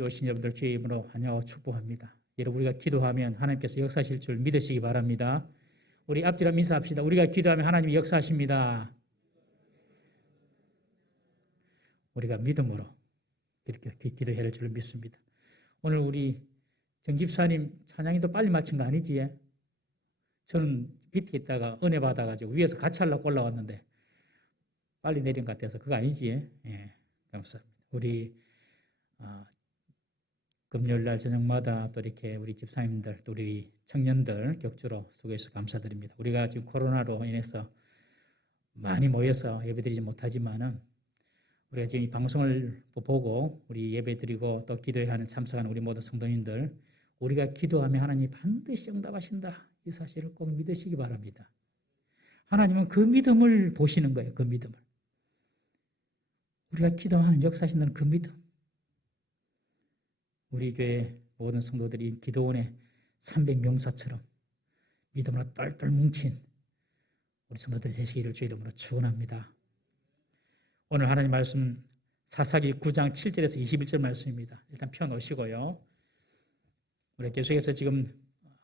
오신 여러분들 주의 이름으로 환영하고 축복합니다. 여러분 우리가 기도하면 하나님께서 역사하실 줄 믿으시기 바랍니다. 우리 앞뒤로 인사합시다. 우리가 기도하면 하나님이 역사하십니다. 우리가 믿음으로 이렇게 기도해야 할 줄 믿습니다. 오늘 우리 정집사님 찬양이도 빨리 마친 거 아니지? 저는 밑에 있다가 은혜 받아가지고 위에서 같이 하려고 올라왔는데 빨리 내린 것 같아서 그거 아니지? 예, 감사합니다. 우리 금요일날 저녁마다 또 이렇게 우리 집사님들 또 우리 청년들 격주로 수고해서 감사드립니다. 우리가 지금 코로나로 인해서 많이 모여서 예배드리지 못하지만은 우리가 지금 이 방송을 보고 우리 예배드리고 또 기도에 하는 참석하는 우리 모든 성도님들 우리가 기도하면 하나님이 반드시 응답하신다. 이 사실을 꼭 믿으시기 바랍니다. 하나님은 그 믿음을 보시는 거예요. 그 믿음을. 우리가 기도하는 역사하신다는 그 믿음. 우리 교회 모든 성도들이 기도원의 300명사처럼 믿음으로 똘똘 뭉친 우리 성도들이 되시기를 주의 이름으로 축원합니다. 오늘 하나님 말씀 사사기 9장 7절에서 21절 말씀입니다. 일단 펴놓으시고요. 우리 계속해서 지금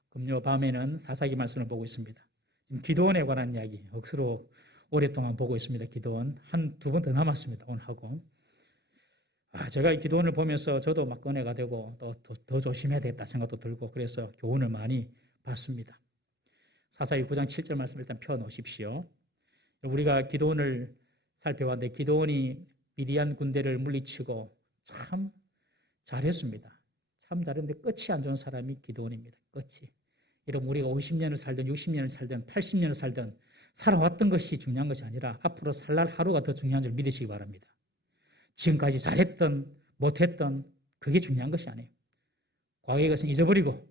금요 밤에는 사사기 말씀을 보고 있습니다. 지금 기도원에 관한 이야기 억수로 오랫동안 보고 있습니다. 기도원 한 두 번 더 남았습니다. 오늘 하고. 제가 이 기도원을 보면서 저도 막 은혜가 되고 또 더 조심해야 되겠다 생각도 들고 그래서 교훈을 많이 받습니다. 사사기 9장 7절 말씀 일단 펴놓으십시오. 우리가 기도원을 살펴봤는데 기도원이 미디안 군대를 물리치고 참 잘했습니다. 참 잘했는데 끝이 안 좋은 사람이 기도원입니다. 끝이. 여러분 우리가 50년을 살든 60년을 살든 80년을 살든 살아왔던 것이 중요한 것이 아니라 앞으로 살날 하루가 더 중요한 줄 믿으시기 바랍니다. 지금까지 잘했던 못했던 그게 중요한 것이 아니에요. 과거의 것은 잊어버리고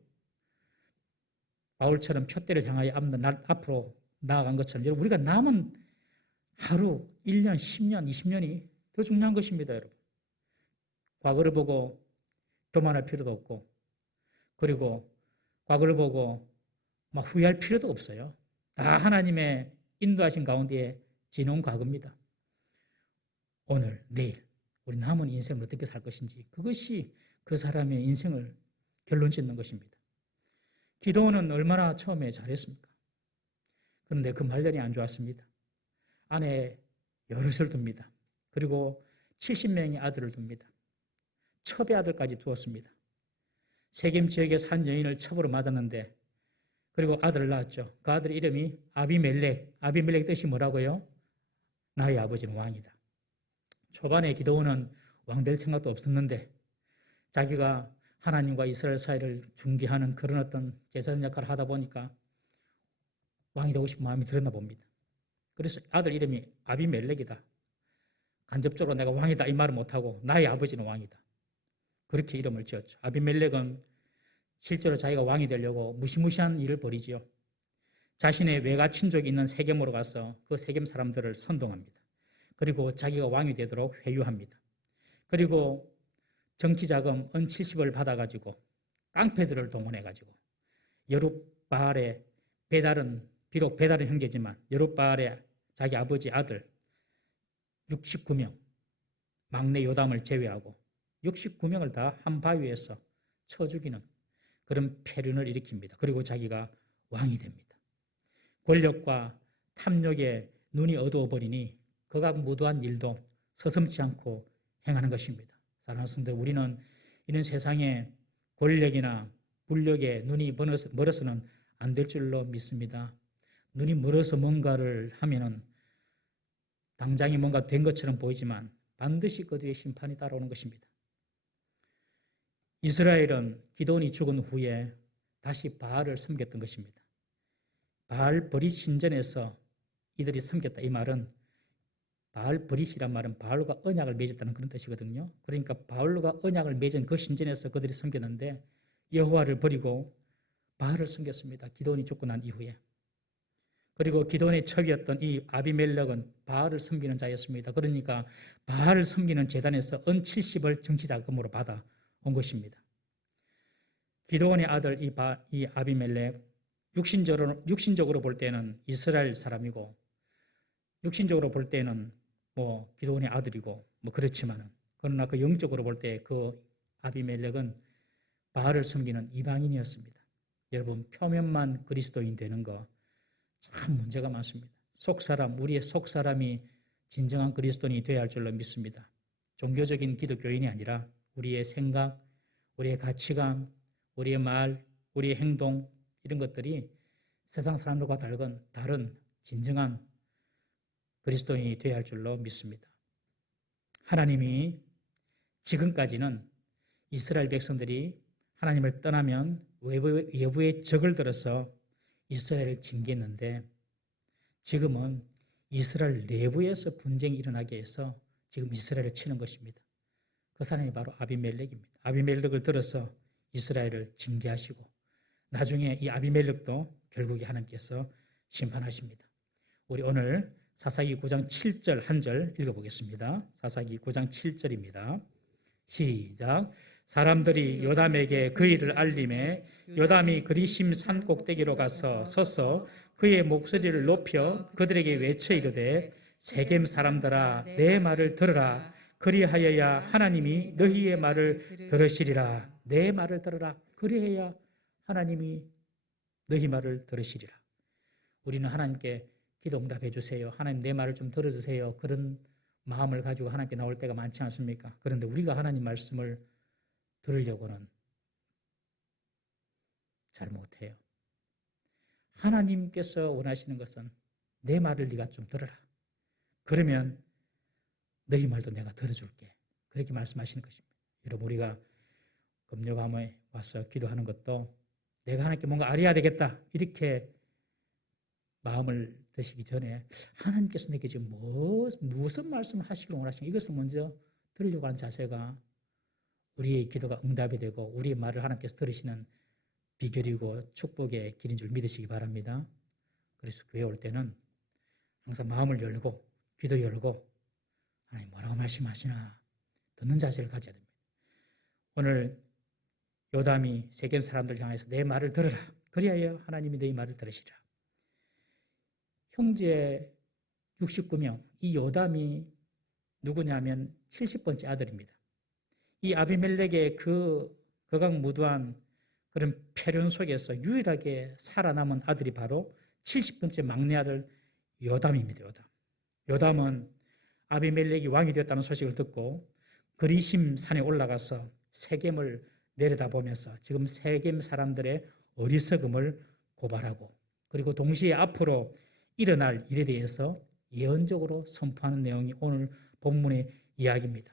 바울처럼 표대를 향하여 앞으로 나아간 것처럼 여러분 우리가 남은 하루, 1년, 10년, 20년이 더 중요한 것입니다. 여러분. 과거를 보고 교만할 필요도 없고 그리고 과거를 보고 막 후회할 필요도 없어요. 다 하나님의 인도하신 가운데 지나온 과거입니다. 오늘, 내일 우리 남은 인생을 어떻게 살 것인지 그것이 그 사람의 인생을 결론 짓는 것입니다. 기도원은 얼마나 처음에 잘했습니까? 그런데 그 말년이 안 좋았습니다. 아내에 여럿을 둡니다. 그리고 70명의 아들을 둡니다. 첩의 아들까지 두었습니다. 세겜 지역의 산 여인을 첩으로 맞았는데 그리고 아들을 낳았죠. 그 아들 이름이 아비멜렉. 아비멜렉 뜻이 뭐라고요? 나의 아버지는 왕이다. 초반에 기도원은 왕 될 생각도 없었는데 자기가 하나님과 이스라엘 사이를 중개하는 그런 어떤 제사장 역할을 하다 보니까 왕이 되고 싶은 마음이 들었나 봅니다. 그래서 아들 이름이 아비멜렉이다. 간접적으로 내가 왕이다 이 말을 못하고 나의 아버지는 왕이다. 그렇게 이름을 지었죠. 아비멜렉은 실제로 자기가 왕이 되려고 무시무시한 일을 벌이지요. 자신의 외가 친족이 있는 세겜으로 가서 그 세겜 사람들을 선동합니다. 그리고 자기가 왕이 되도록 회유합니다. 그리고 정치자금 은 70을 받아가지고 깡패들을 동원해가지고 여룻바알의 비록 배달은 형제지만 여룻바알의 자기 아버지 아들 69명 막내 요담을 제외하고 69명을 다 한 바위에서 쳐 죽이는 그런 폐륜을 일으킵니다. 그리고 자기가 왕이 됩니다. 권력과 탐욕에 눈이 어두워버리니 그가 무도한 일도 서슴지 않고 행하는 것입니다. 사랑하는 성도들, 우리는 이런 세상에 권력이나 불력에 눈이 멀어서는 안 될 줄로 믿습니다. 눈이 멀어서 뭔가를 하면은 당장이 뭔가 된 것처럼 보이지만 반드시 그 뒤에 심판이 따라오는 것입니다. 이스라엘은 기드온이 죽은 후에 다시 바알을 섬겼던 것입니다. 바알 버릿 신전에서 이들이 섬겼다. 이 말은 바알 버릿이란 말은 바울과 언약을 맺었다는 그런 뜻이거든요. 그러니까 바울과 언약을 맺은 그 신전에서 그들이 섬겼는데 여호와를 버리고 바알을 섬겼습니다. 기드온이 죽고 난 이후에. 그리고 기드온의 첩이었던 이 아비멜렉은 바알을 섬기는 자였습니다. 그러니까 바알을 섬기는 제단에서 은 70을 정치자금으로 받아온 것입니다. 기드온의 아들 이 아비멜렉 육신적으로 볼 때는 이스라엘 사람이고 육신적으로 볼 때는 기드온의 아들이고 그렇지만은 그러나 그 영적으로 볼 때 그 아비멜렉은 바알을 섬기는 이방인이었습니다. 여러분, 표면만 그리스도인 되는 거 참 문제가 많습니다. 속사람, 우리의 속사람이 진정한 그리스도인이 되어야 할 줄로 믿습니다. 종교적인 기독교인이 아니라 우리의 생각, 우리의 가치관, 우리의 말, 우리의 행동 이런 것들이 세상 사람들과 다른 진정한 그리스도인이 되어야 할 줄로 믿습니다. 하나님이 지금까지는 이스라엘 백성들이 하나님을 떠나면 외부의 적을 들어서 이스라엘을 징계했는데 지금은 이스라엘 내부에서 분쟁이 일어나게 해서 지금 이스라엘을 치는 것입니다. 그 사람이 바로 아비멜렉입니다. 아비멜렉을 들어서 이스라엘을 징계하시고 나중에 이 아비멜렉도 결국에 하나님께서 심판하십니다. 우리 오늘 사사기 9장 7절 한 절 읽어보겠습니다. 사사기 9장 7절입니다. 시작. 사람들이 요담에게 그 일을 알림해 요담이 그리심 산 꼭대기로 가서 서서 그의 목소리를 높여 그들에게 외쳐 이르되 세겜 사람들아 내 말을 들으라. 그리하여야 하나님이 너희의 말을 들으시리라. 내 말을 들으라. 그리하여야 하나님이 너희 말을 들으시리라. 우리는 하나님께 기도 응답해 주세요. 하나님 내 말을 좀 들어주세요. 그런 마음을 가지고 하나님께 나올 때가 많지 않습니까? 그런데 우리가 하나님 말씀을 들으려고는 잘 못해요. 하나님께서 원하시는 것은 내 말을 네가 좀 들어라. 그러면 너희 말도 내가 들어줄게. 그렇게 말씀하시는 것입니다. 여러분 우리가 금요밤에 와서 기도하는 것도 내가 하나님께 뭔가 알아야 되겠다 이렇게 마음을 드시기 전에 하나님께서 내게 지금 무슨 말씀을 하시길 원하시는 이것을 먼저 들으려고 하는 자세가 우리의 기도가 응답이 되고 우리의 말을 하나님께서 들으시는 비결이고 축복의 길인 줄 믿으시기 바랍니다. 그래서 교회 올 때는 항상 마음을 열고 귀도 열고 하나님 뭐라고 말씀하시나 듣는 자세를 가져야 됩니다. 오늘 요담이 세겜 사람들 향해서 내 말을 들으라. 그리하여 하나님이 너희 말을 들으시리라. 형제 69명, 이 요담이 누구냐면 70번째 아들입니다. 이 아비멜렉의 거각무도한 그런 폐륜 속에서 유일하게 살아남은 아들이 바로 70번째 막내 아들 요담입니다. 요담은 아비멜렉이 왕이 되었다는 소식을 듣고 그리심 산에 올라가서 세겜을 내려다보면서 지금 세겜 사람들의 어리석음을 고발하고 그리고 동시에 앞으로 일어날 일에 대해서 예언적으로 선포하는 내용이 오늘 본문의 이야기입니다.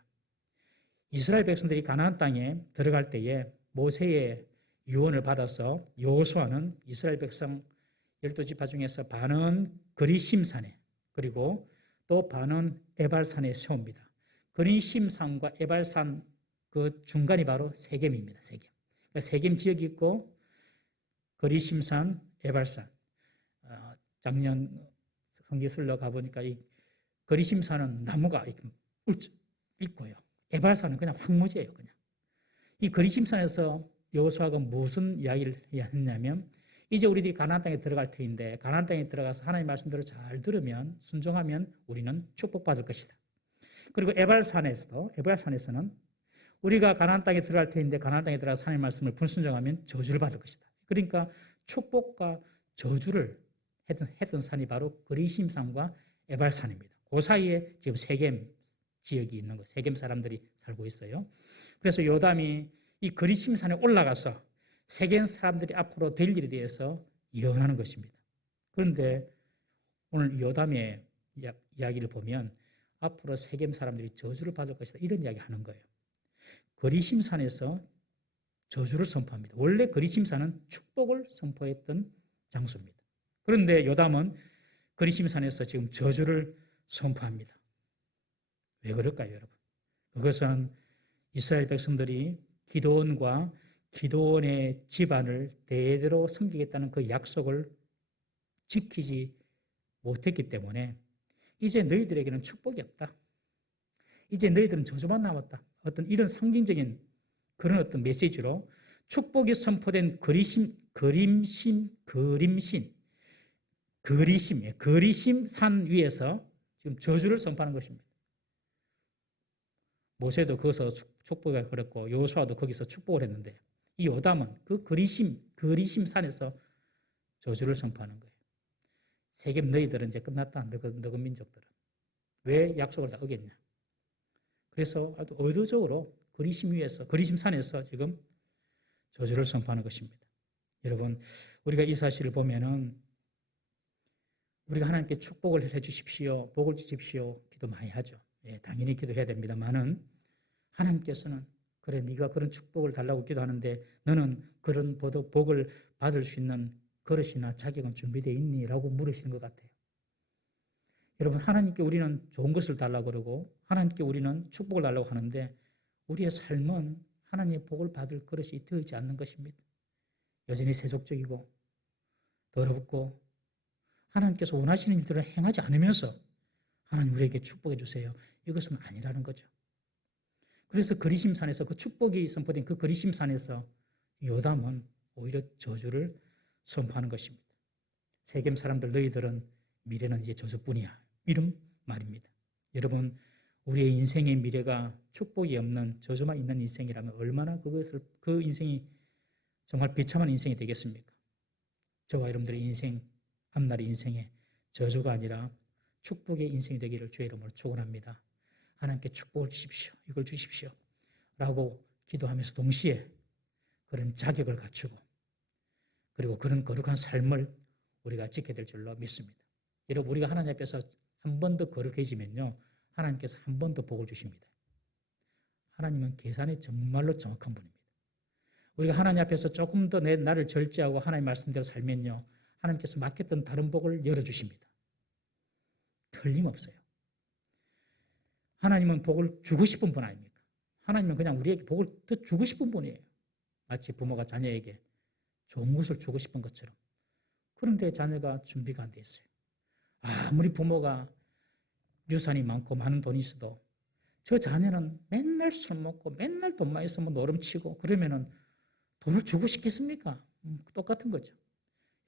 이스라엘 백성들이 가나안 땅에 들어갈 때에 모세의 유언을 받아서 여호수아는 이스라엘 백성 12지파 중에서 반은 그리심산에 그리고 또 반은 에발산에 세웁니다. 그리심산과 에발산 그 중간이 바로 세겜입니다. 세겜. 그러니까 세겜 지역이 있고 그리심산, 에발산. 작년 성지순례 가보니까 이 그리심산은 나무가 있고요. 에발산은 그냥 황무지예요. 그냥. 이 그리심산에서 여호수아가 무슨 이야기를 했냐면 이제 우리들이 가나안 땅에 들어갈 터인데 가나안 땅에 들어가서 하나님의 말씀대로 잘 들으면 순종하면 우리는 축복받을 것이다. 그리고 에발산에서는 우리가 가나안 땅에 들어갈 터인데 가나안 땅에 들어가서 하나님의 말씀을 불순종하면 저주를 받을 것이다. 그러니까 축복과 저주를 했던 산이 바로 그리심산과 에발산입니다. 그 사이에 지금 세겜 지역이 있는 거, 세겜 사람들이 살고 있어요. 그래서 요담이 이 그리심산에 올라가서 세겜 사람들이 앞으로 될 일에 대해서 예언하는 것입니다. 그런데 오늘 요담의 이야기를 보면 앞으로 세겜 사람들이 저주를 받을 것이다 이런 이야기 하는 거예요. 그리심산에서 저주를 선포합니다. 원래 그리심산은 축복을 선포했던 장소입니다. 그런데 요담은 그리심산에서 지금 저주를 선포합니다. 왜 그럴까요, 여러분? 그것은 이스라엘 백성들이 기드온과 기드온의 집안을 대대로 섬기겠다는 그 약속을 지키지 못했기 때문에 이제 너희들에게는 축복이 없다. 이제 너희들은 저주만 남았다. 어떤 이런 상징적인 그런 어떤 메시지로 축복이 선포된 그리심 산 위에서 지금 저주를 선포하는 것입니다. 모세도 거기서 축복을 걸었고 여호수아도 거기서 축복을 했는데 이 요담은 그 그리심 산에서 저주를 선포하는 거예요. 세겜 너희들은 이제 끝났다. 너희 민족들은. 왜 약속을 다 어겼냐. 그래서 아주 의도적으로 그리심 산에서 지금 저주를 선포하는 것입니다. 여러분, 우리가 이 사실을 보면은 우리가 하나님께 축복을 해 주십시오. 복을 주십시오. 기도 많이 하죠. 예, 당연히 기도해야 됩니다만은 하나님께서는 그래 네가 그런 축복을 달라고 기도하는데 너는 그런 복을 받을 수 있는 그릇이나 자격은 준비되어 있니? 라고 물으시는 것 같아요. 여러분, 하나님께 우리는 좋은 것을 달라고 그러고 하나님께 우리는 축복을 달라고 하는데 우리의 삶은 하나님의 복을 받을 그릇이 되지 않는 것입니다. 여전히 세속적이고 더럽고 하나님께서 원하시는 일들을 행하지 않으면서 하나님 우리에게 축복해 주세요. 이것은 아니라는 거죠. 그래서 그리심산에서 그 축복이 선포된 그 그리심산에서 요담은 오히려 저주를 선포하는 것입니다. 세겜 사람들 너희들은 미래는 이제 저주뿐이야. 이런 말입니다. 여러분, 우리의 인생의 미래가 축복이 없는 저주만 있는 인생이라면 얼마나 그 인생이 정말 비참한 인생이 되겠습니까? 저와 여러분들의 인생, 앞날의 인생에 저주가 아니라 축복의 인생이 되기를 주의 이름으로 축원합니다. 하나님께 축복을 주십시오. 이걸 주십시오. 라고 기도하면서 동시에 그런 자격을 갖추고 그리고 그런 거룩한 삶을 우리가 지켜야 될 줄로 믿습니다. 여러분, 우리가 하나님 앞에서 한 번 더 거룩해지면요, 하나님께서 한 번 더 복을 주십니다. 하나님은 계산이 정말로 정확한 분입니다. 우리가 하나님 앞에서 조금 더 나를 절제하고 하나님 말씀대로 살면요, 하나님께서 맡겼던 다른 복을 열어주십니다. 틀림없어요. 하나님은 복을 주고 싶은 분 아닙니까? 하나님은 그냥 우리에게 복을 더 주고 싶은 분이에요. 마치 부모가 자녀에게 좋은 것을 주고 싶은 것처럼. 그런데 자녀가 준비가 안 돼 있어요. 아무리 부모가 유산이 많고 많은 돈이 있어도 저 자녀는 맨날 술 먹고 맨날 돈만 있으면 노름치고 그러면은 돈을 주고 싶겠습니까? 똑같은 거죠.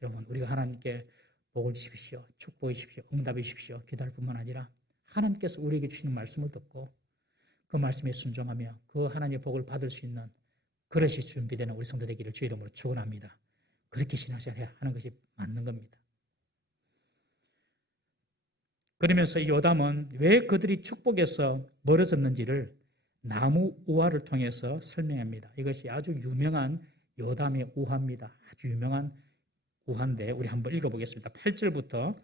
여러분, 우리가 하나님께 복을 주십시오. 축복해 주십시오. 응답해 주십시오. 기도할 뿐만 아니라 하나님께서 우리에게 주시는 말씀을 듣고 그 말씀에 순종하며 그 하나님의 복을 받을 수 있는 그릇이 준비되는 우리 성도 되기를 주의 이름으로 축원합니다. 그렇게 신앙생활 하는 것이 맞는 겁니다. 그러면서 이 요담은 왜 그들이 축복에서 멀어졌는지를 나무 우화를 통해서 설명합니다. 이것이 아주 유명한 요담의 우화입니다. 아주 유명한 우화인데 우리 한번 읽어보겠습니다. 8절부터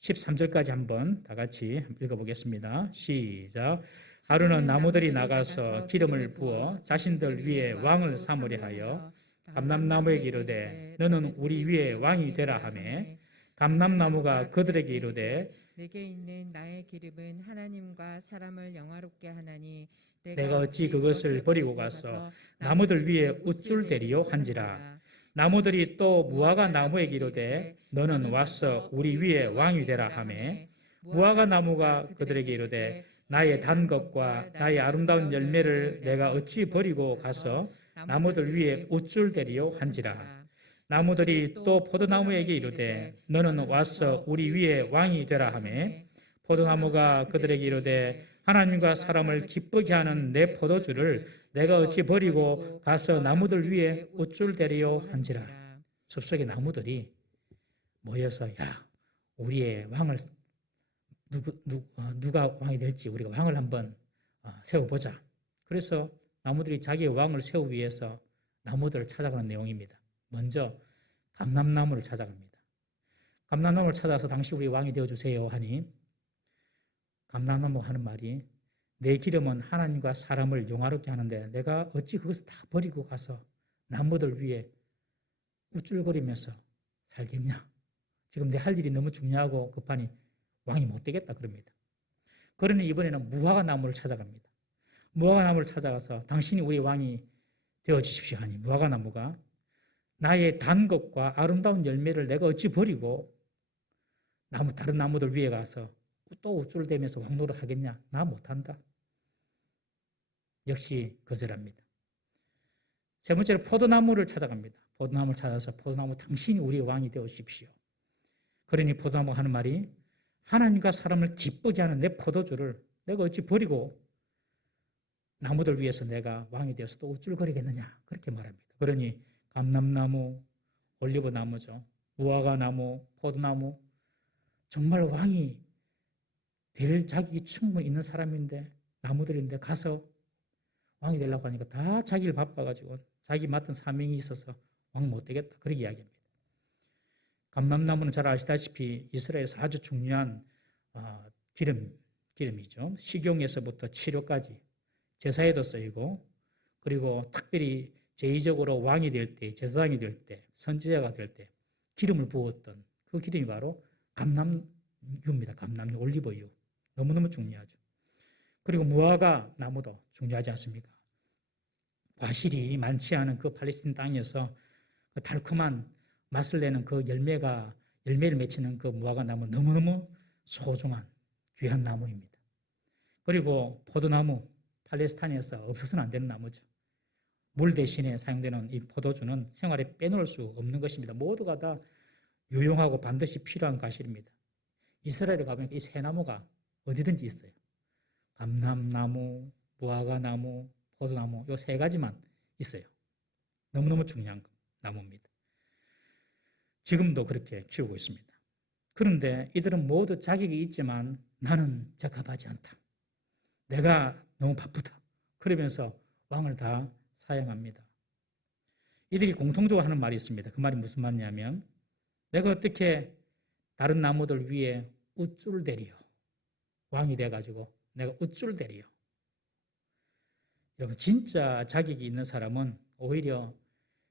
13절까지 한번 다 같이 읽어보겠습니다. 시작. 하루는 나무들이 나가서 기름을 부어 자신들 위에 왕을 삼으려 하여 감람나무에게 이르되 너는 우리 위에 왕이 되라 하매 감람나무가 그들에게 이르되 내게 있는 나의 기름은 하나님과 사람을 영화롭게 하나니 내가 어찌 그것을 버리고 가서 나무들 위에 우쭐 대리요 한지라. 나무들이 또 무화과 나무에게 이르되 너는 와서 우리 위에 왕이 되라 하매 무화과 나무가 그들에게 이르되 나의 단 것과 나의 아름다운 열매를 내가 어찌 버리고 가서 나무들 위에 우쭐 대리요 한지라. 나무들이 또 포도나무에게 이르되 너는 와서 우리 위에 왕이 되라 하매 포도나무가 그들에게 이르되 하나님과 사람을 기쁘게 하는 내 포도주를 내가 어찌 버리고 가서 나무들 위에 우쭐 대리요 한지라. 숲속의 나무들이 모여서 야, 우리의 왕을 누가 왕이 될지 우리가 왕을 한번 세워보자. 그래서 나무들이 자기의 왕을 세우기 위해서 나무들을 찾아가는 내용입니다. 먼저 감람나무를 찾아갑니다. 감람나무를 찾아서 당시 우리 왕이 되어주세요 하니 감람나무 하는 말이 내 기름은 하나님과 사람을 영화롭게 하는데 내가 어찌 그것을 다 버리고 가서 나무들 위에 우쭐거리면서 살겠냐. 지금 내 할 일이 너무 중요하고 급하니 왕이 못 되겠다 그럽니다. 그러니 이번에는 무화과 나무를 찾아갑니다. 무화과 나무를 찾아가서 당신이 우리 왕이 되어주십시오 하니 무화과 나무가 나의 단 것과 아름다운 열매를 내가 어찌 버리고 다른 나무들 위에 가서 또 우쭐대면서 왕노릇 하겠냐? 나 못한다. 역시 거절합니다. 세 번째로 포도나무를 찾아갑니다. 포도나무를 찾아서 포도나무 당신이 우리 왕이 되어주십시오. 그러니 포도나무가 하는 말이 하나님과 사람을 기쁘게 하는 내 포도주를 내가 어찌 버리고 나무들 위해서 내가 왕이 되어서 또 우쭐거리겠느냐 그렇게 말합니다. 그러니 감람나무, 올리브나무죠. 무화과나무, 포도나무 정말 왕이 될 자격이 충분히 있는 사람인데 나무들인데 가서 왕이 되려고 하니까 다 자기를 바빠가지고 자기 맡은 사명이 있어서 왕 못 되겠다 그렇게 이야기합니다. 감람나무는 잘 아시다시피 이스라엘에서 아주 중요한 기름이죠. 식용에서부터 치료까지 제사에도 쓰이고 그리고 특별히 제의적으로 왕이 될 때, 제사장이 될 때, 선지자가 될 때 기름을 부었던 그 기름이 바로 감람유입니다. 감람유, 올리브유. 너무너무 중요하죠. 그리고 무화과 나무도 중요하지 않습니까? 과실이 많지 않은 그 팔레스틴 땅에서 그 달콤한 맛을 내는 그 열매를 맺히는 그 무화과 나무 너무너무 소중한 귀한 나무입니다. 그리고 포도나무, 팔레스타인에서 없어서는 안 되는 나무죠. 물 대신에 사용되는 이 포도주는 생활에 빼놓을 수 없는 것입니다. 모두가 다 유용하고 반드시 필요한 과실입니다. 이스라엘에 가보면 이 세 나무가 어디든지 있어요. 감람나무, 무화과나무, 포도나무 이 세 가지만 있어요. 너무너무 중요한 나무입니다. 지금도 그렇게 키우고 있습니다. 그런데 이들은 모두 자격이 있지만 나는 적합하지 않다. 내가 너무 바쁘다. 그러면서 왕을 다 사양합니다. 이들이 공통적으로 하는 말이 있습니다. 그 말이 무슨 말이냐면 내가 어떻게 다른 나무들 위에 우쭐대리요. 왕이 돼가지고 내가 우쭐대리요. 여러분 진짜 자격이 있는 사람은 오히려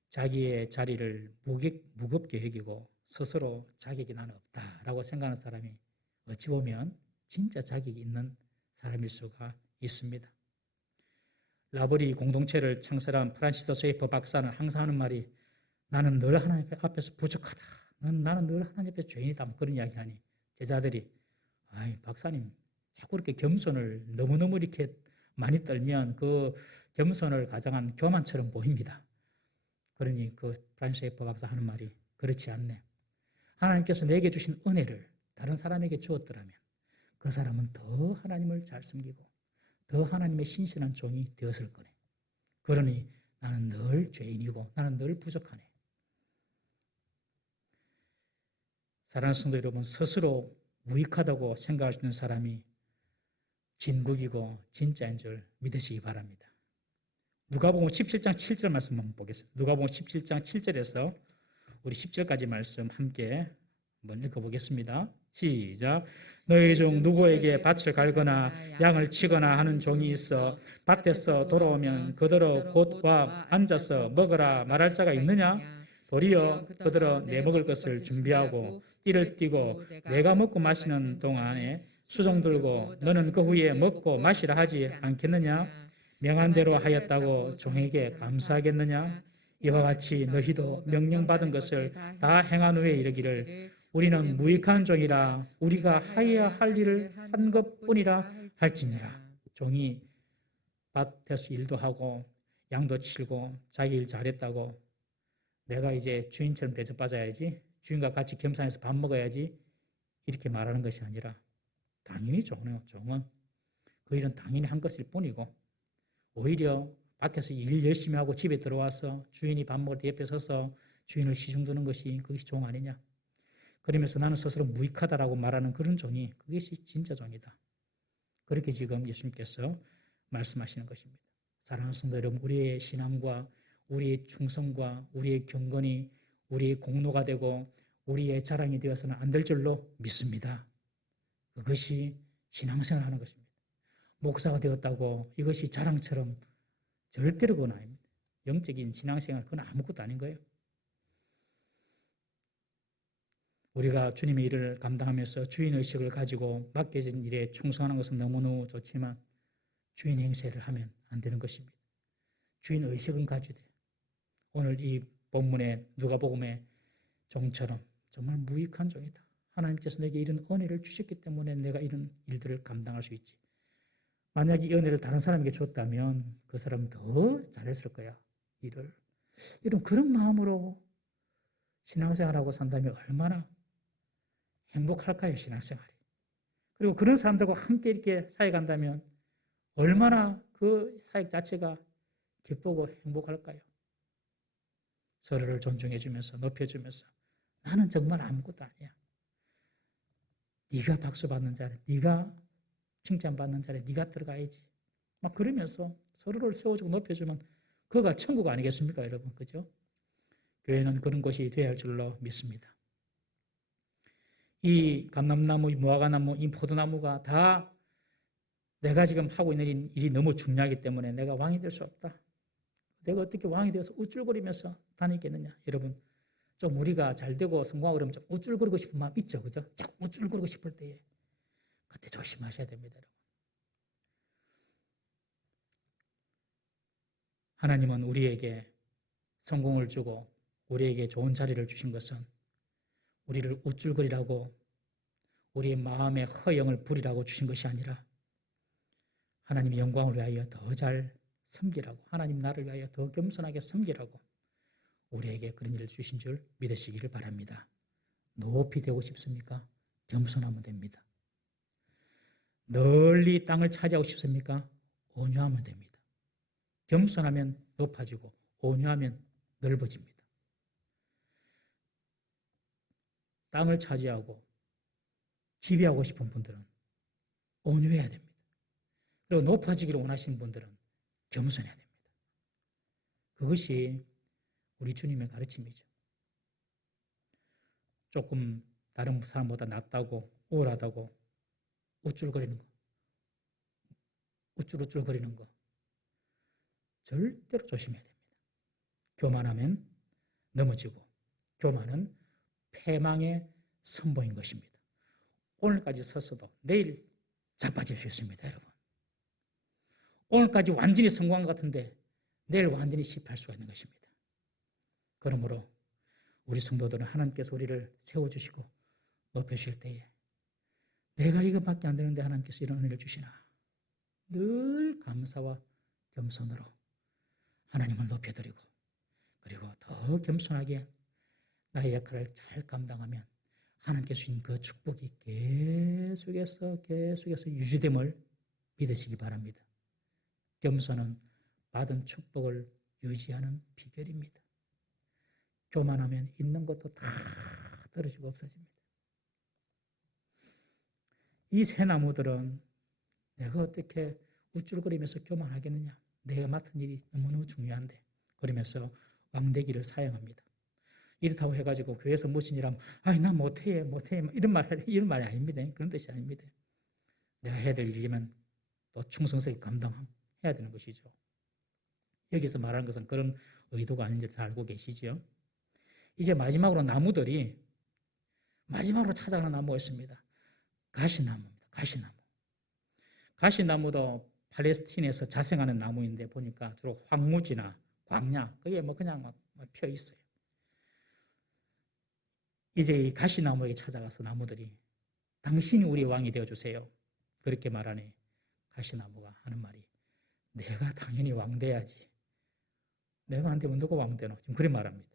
자기의 자리를 무겁게 여기고 스스로 자격이 나는 없다라고 생각하는 사람이 어찌 보면 진짜 자격이 있는 사람일 수가 있습니다. 라브리 공동체를 창설한 프란시스 쉐이퍼 박사는 항상 하는 말이 나는 늘 하나님 앞에서 부족하다. 나는 늘 하나님 앞에 죄인이다. 그런 이야기하니 제자들이 아이 박사님 자꾸 이렇게 겸손을 너무너무 이렇게 많이 떨면 그 겸손을 가장한 교만처럼 보입니다. 그러니 그 프란시스 쉐이퍼 박사 하는 말이 그렇지 않네. 하나님께서 내게 주신 은혜를 다른 사람에게 주었더라면 그 사람은 더 하나님을 잘 섬기고 더 하나님의 신실한 종이 되었을 거네. 그러니 나는 늘 죄인이고 나는 늘 부족하네. 사랑하는 성도 여러분, 스스로 무익하다고 생각하시는 사람이 진국이고 진짜인 줄 믿으시기 바랍니다. 누가복음 17장 7절 말씀 한번 보겠습니다. 누가복음 17장 7절에서 우리 10절까지 말씀 함께 한번 읽어보겠습니다. 시작. 너희 중 누구에게 밭을 갈거나 양을 치거나 하는 종이 있어 밭에서 돌아오면 그대로 곧 와 앉아서 먹으라 말할 자가 있느냐? 도리어 그들은 내 먹을 것을 준비하고 띠를 띠고 내가 먹고 마시는 동안에 수종 들고 너는 그 후에 먹고 마시라 하지 않겠느냐? 명한 대로 하였다고 종에게 감사하겠느냐? 이와 같이 너희도 명령받은 것을 다 행한 후에 이르기를 우리는 무익한 종이라 우리가 하여야 할 일을 한 것뿐이라 할지니라. 종이 밭에서 일도 하고 양도 치고 자기 일 잘했다고 내가 이제 주인처럼 대접받아야지, 주인과 같이 겸상해서 밥 먹어야지 이렇게 말하는 것이 아니라 당연히 종은 그 일은 당연히 한 것일 뿐이고 오히려 밖에서 일 열심히 하고 집에 들어와서 주인이 밥 먹을 때 옆에 서서 주인을 시중드는 것이 그것이 종 아니냐. 그러면서 나는 스스로 무익하다라고 말하는 그런 종이 그것이 진짜 종이다. 그렇게 지금 예수님께서 말씀하시는 것입니다. 사랑하는 성도 여러분, 우리의 신앙과 우리의 충성과 우리의 경건이 우리의 공로가 되고 우리의 자랑이 되어서는 안 될 줄로 믿습니다. 그것이 신앙생활을 하는 것입니다. 목사가 되었다고 이것이 자랑처럼 절대로 그건 아닙니다. 영적인 신앙생활 그건 아무것도 아닌 거예요. 우리가 주님의 일을 감당하면서 주인의식을 가지고 맡겨진 일에 충성하는 것은 너무너무 좋지만 주인 행세를 하면 안 되는 것입니다. 주인의식은 가지되 오늘 이 본문의 누가복음의 종처럼 정말 무익한 종이다. 하나님께서 내게 이런 은혜를 주셨기 때문에 내가 이런 일들을 감당할 수 있지. 만약 이 은혜를 다른 사람에게 줬다면 그 사람은 더 잘했을 거야. 이런 그런 마음으로 신앙생활하고 산다면 얼마나 행복할까요, 신앙생활이. 그리고 그런 사람들과 함께 이렇게 살아간다면 얼마나 그 그 사역 자체가 기쁘고 행복할까요? 서로를 존중해주면서 높여주면서 나는 정말 아무것도 아니야. 네가 박수 받는 자리에, 네가 칭찬받는 자리에 네가 들어가야지. 막 그러면서 서로를 세워주고 높여주면 그가 천국 아니겠습니까, 여러분? 그죠? 교회는 그런 곳이 되어야 할 줄로 믿습니다. 이 감람나무, 이 무화과나무, 이 포도나무가 다 내가 지금 하고 있는 일이 너무 중요하기 때문에 내가 왕이 될 수 없다. 내가 어떻게 왕이 되어서 우쭐거리면서 다니겠느냐. 여러분, 좀 우리가 잘 되고 성공하고 그러면 좀 우쭐거리고 싶은 마음 있죠. 그죠? 자꾸 우쭐거리고 싶을 때에 그때 조심하셔야 됩니다. 여러분. 하나님은 우리에게 성공을 주고 우리에게 좋은 자리를 주신 것은 우리를 우쭐거리라고 우리의 마음의 허영을 부리라고 주신 것이 아니라 하나님의 영광을 위하여 더 잘 섬기라고, 하나님 나를 위하여 더 겸손하게 섬기라고 우리에게 그런 일을 주신 줄 믿으시기를 바랍니다. 높이 되고 싶습니까? 겸손하면 됩니다. 널리 땅을 차지하고 싶습니까? 온유하면 됩니다. 겸손하면 높아지고 온유하면 넓어집니다. 땅을 차지하고 지배하고 싶은 분들은 온유해야 됩니다. 그리고 높아지기를 원하시는 분들은 겸손해야 됩니다. 그것이 우리 주님의 가르침이죠. 조금 다른 사람보다 낫다고 우월하다고 우쭐거리는 거, 우쭐거리는 거 절대로 조심해야 됩니다. 교만하면 넘어지고 교만은 패망의 선봉인 것입니다. 오늘까지 섰어도 내일 자빠질 수 있습니다, 여러분. 오늘까지 완전히 성공한 것 같은데 내일 완전히 실패할 수가 있는 것입니다. 그러므로 우리 성도들은 하나님께서 우리를 세워주시고 높여주실 때에 내가 이것밖에 안 되는데 하나님께서 이런 은혜를 주시나 늘 감사와 겸손으로 하나님을 높여드리고 그리고 더 겸손하게 나의 역할을 잘 감당하면 하나님께서 주신 그 축복이 계속해서 유지됨을 믿으시기 바랍니다. 겸손은 받은 축복을 유지하는 비결입니다. 교만하면 있는 것도 다 떨어지고 없어집니다. 이 새 나무들은 내가 어떻게 우쭐거리면서 교만하겠느냐. 내가 맡은 일이 너무너무 중요한데 그러면서 왕대기를 사용합니다. 이렇다고 해가지고 교회에서 무슨 일 하면 아니 나 못해 이런 말이 아닙니다. 그런 뜻이 아닙니다. 내가 해야 될 일이면 또 충성스럽게 감당해야 되는 것이죠. 여기서 말하는 것은 그런 의도가 아닌지 잘 알고 계시죠. 이제 마지막으로 나무들이 마지막으로 찾아가는 나무가 있습니다. 가시나무입니다. 가시나무도 팔레스틴에서 자생하는 나무인데 보니까 주로 황무지나 광야 그게 그냥 막 펴 있어요. 이제 이 가시나무에게 찾아가서 나무들이 당신이 우리 왕이 되어주세요. 그렇게 말하니 가시나무가 하는 말이 내가 당연히 왕 돼야지. 내가 안 되면 누가 왕 되노? 지금 그렇게 말합니다.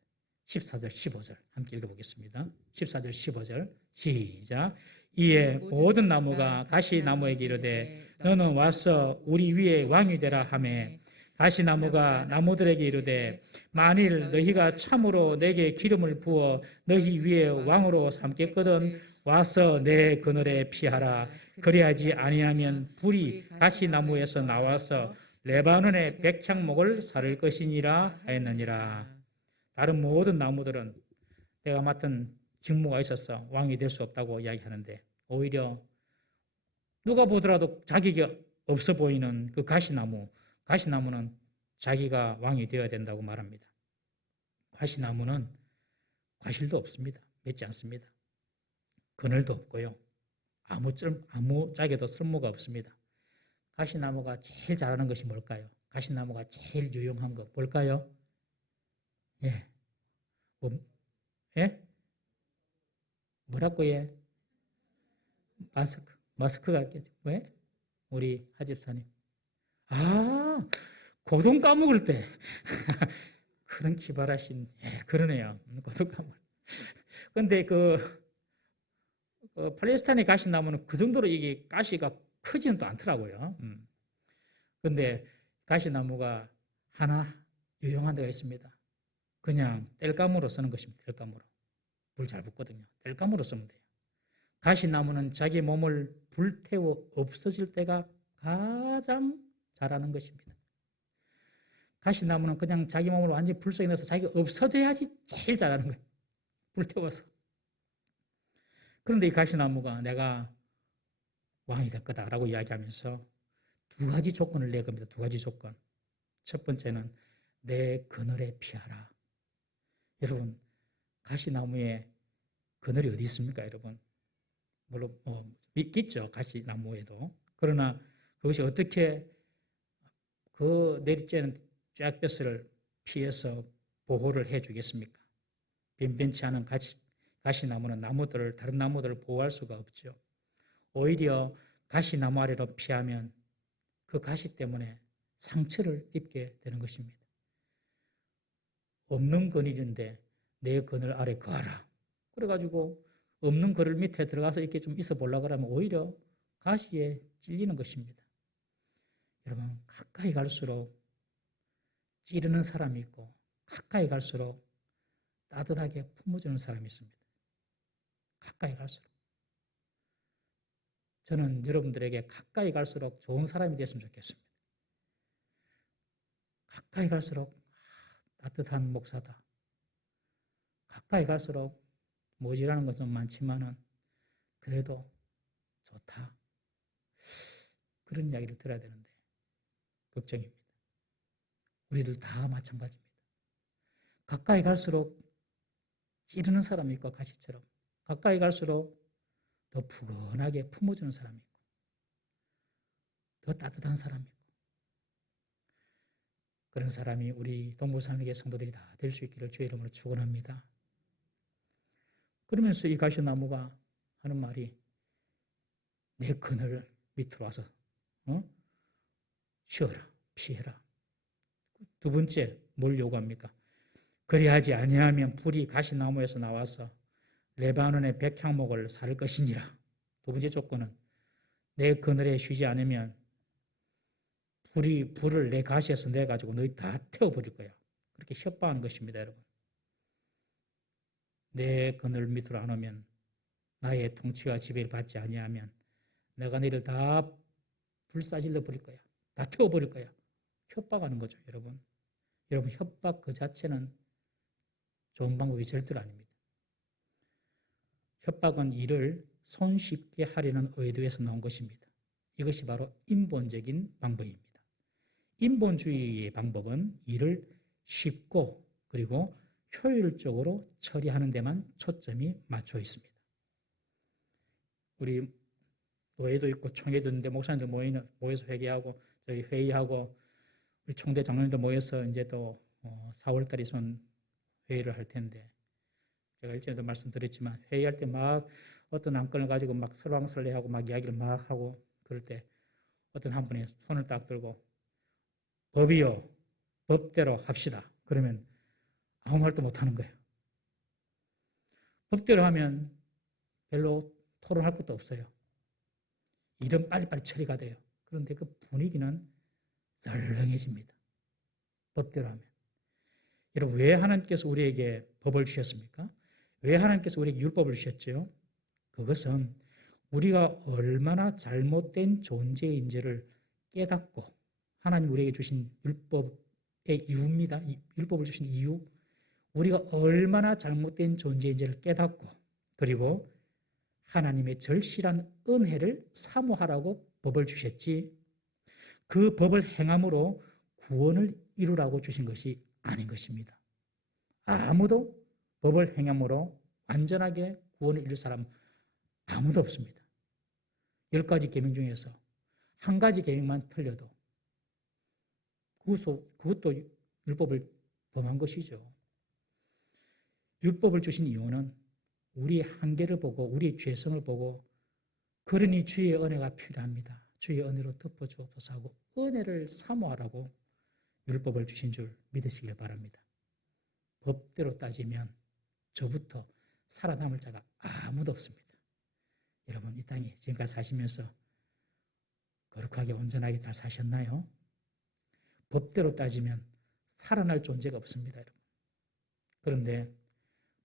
14절, 15절 함께 읽어보겠습니다. 14절, 15절 시작. 이에 모든 나무가 가시나무에게 이르되 너는 와서 우리 위에 왕이 되라 하매 가시나무가 나무들에게 이르되 만일 너희가 참으로 내게 기름을 부어 너희 위에 왕으로 삼겠거든 와서 내 그늘에 피하라. 그리하지 아니하면 불이 가시나무에서 나와서 레바논의 백향목을 사를 것이니라 하였느니라. 다른 모든 나무들은 내가 맡은 직무가 있어서 왕이 될 수 없다고 이야기하는데 오히려 누가 보더라도 자격이 없어 보이는 그 가시나무는 자기가 왕이 되어야 된다고 말합니다. 가시나무는 과실도 없습니다. 맺지 않습니다. 그늘도 없고요. 아무 짝에도 쓸모가 없습니다. 가시나무가 제일 잘하는 것이 뭘까요? 가시나무가 제일 유용한 거 뭘까요? 예. 예? 뭐라고 예? 마스크가 있겠죠. 왜? 우리 하집사님. 고동 까먹을 때. 그런 기발하신, 그러네요. 고동 까먹을. 근데 팔레스타인에 가시나무는 그 정도로 이게 가시가 크지는 또 않더라고요. 근데 가시나무가 하나 유용한 데가 있습니다. 그냥 땔감으로 쓰는 것입니다. 땔감으로. 불 잘 붙거든요. 땔감으로 쓰면 돼요. 가시나무는 자기 몸을 불태워 없어질 때가 가장 잘하는 것입니다. 가시나무는 그냥 자기 몸을 완전히 불 속에 넣어서 자기가 없어져야지 제일 잘하는 거예요. 불태워서. 그런데 이 가시나무가 내가 왕이 될 거다라고 이야기하면서 두 가지 조건을 내 겁니다. 두 가지 조건. 첫 번째는 내 그늘에 피하라. 여러분, 가시나무에 그늘이 어디 있습니까, 여러분? 물론 있겠죠, 가시나무에도. 그러나 그것이 어떻게 그 내리쬐는 쫙볕을 피해서 보호를 해주겠습니까? 변변치 않은 가시나무는 다른 나무들을 보호할 수가 없죠. 오히려 가시나무 아래로 피하면 그 가시 때문에 상처를 입게 되는 것입니다. 없는 그늘인데 내 그늘 아래 거하라. 그래가지고 없는 그늘 밑에 들어가서 이렇게 좀 있어 보려고 하면 오히려 가시에 찔리는 것입니다. 여러분, 가까이 갈수록 찌르는 사람이 있고 가까이 갈수록 따뜻하게 품어주는 사람이 있습니다. 가까이 갈수록. 저는 여러분들에게 가까이 갈수록 좋은 사람이 됐으면 좋겠습니다. 가까이 갈수록 따뜻한 목사다. 가까이 갈수록 모질하는 것은 많지만은 그래도 좋다. 그런 이야기를 들어야 되는데 걱정입니다. 우리들 다 마찬가지입니다. 가까이 갈수록 찌르는 사람이 있고 가시처럼 가까이 갈수록 더 푸근하게 품어주는 사람이 있고 더 따뜻한 사람이 있고 그런 사람이 우리 동부산역의 성도들이 다 될 수 있기를 주의 이름으로 축원합니다. 그러면서 이 가시나무가 하는 말이 내 그늘 밑으로 와서 쉬어라, 피해라. 두 번째 뭘 요구합니까? 그리하지 아니하면 불이 가시나무에서 나와서 레바논의 백향목을 살 것이니라. 두 번째 조건은 내 그늘에 쉬지 않으면 불을 내 가시에서 내가지고 너희 다 태워버릴 거야. 그렇게 협박하는 것입니다, 여러분. 내 그늘 밑으로 안 오면 나의 통치와 지배를 받지 아니하면 내가 너희를 다 불사질러 버릴 거야. 다 태워버릴 거야. 협박하는 거죠, 여러분. 여러분, 협박 그 자체는 좋은 방법이 절대로 아닙니다. 협박은 일을 손쉽게 하려는 의도에서 나온 것입니다. 이것이 바로 인본적인 방법입니다. 인본주의의 방법은 일을 쉽고 그리고 효율적으로 처리하는 데만 초점이 맞춰 있습니다. 우리 노예도 있고 총회도 있는데 목사님들 모여서 회개하고 저희 회의하고 우리 총대 장로님들 모여서 이제 또 4월달에 있으면 회의를 할 텐데 제가 일전에도 말씀드렸지만 회의할 때 막 어떤 안건을 가지고 막 설왕설래하고 막 이야기를 막 하고 그럴 때 어떤 한 분이 손을 딱 들고 법이요, 법대로 합시다. 그러면 아무 말도 못하는 거예요. 법대로 하면 별로 토론할 것도 없어요. 일은 빨리빨리 처리가 돼요. 그런데 그 분위기는 썰렁해집니다. 법대로 하면. 여러분, 왜 하나님께서 우리에게 법을 주셨습니까? 왜 하나님께서 우리에게 율법을 주셨죠? 그것은 우리가 얼마나 잘못된 존재인지를 깨닫고 하나님 우리에게 주신 율법의 이유입니다. 율법을 주신 이유. 우리가 얼마나 잘못된 존재인지를 깨닫고 그리고 하나님의 절실한 은혜를 사모하라고 법을 주셨지 그 법을 행함으로 구원을 이루라고 주신 것이 아닌 것입니다. 아무도 법을 행함으로 완전하게 구원을 이룰 사람 아무도 없습니다. 10가지 계명 중에서 한 가지 계명만 틀려도 그것도 율법을 범한 것이죠. 율법을 주신 이유는 우리의 한계를 보고 우리의 죄성을 보고 그러니 주의 은혜가 필요합니다. 주의 은혜로 덮어주옵소서 하고 은혜를 사모하라고 율법을 주신 줄 믿으시길 바랍니다. 법대로 따지면 저부터 살아남을 자가 아무도 없습니다. 여러분 이 땅에 지금까지 사시면서 거룩하게 온전하게 잘 사셨나요? 법대로 따지면 살아날 존재가 없습니다, 여러분. 그런데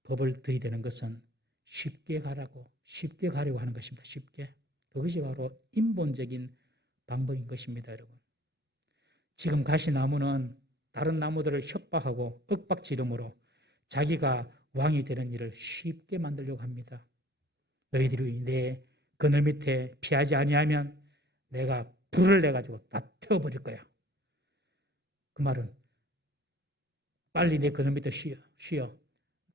법을 들이대는 것은 쉽게 가려고 하는 것입니다. 쉽게. 그것이 바로 인본적인 방법인 것입니다, 여러분. 지금 가시나무는 다른 나무들을 협박하고 윽박지름으로 자기가 왕이 되는 일을 쉽게 만들려고 합니다. 너희들이 내 그늘 밑에 피하지 아니하면 내가 불을 내가지고 다 태워버릴 거야. 그 말은 빨리 내 그늘 밑에 쉬어.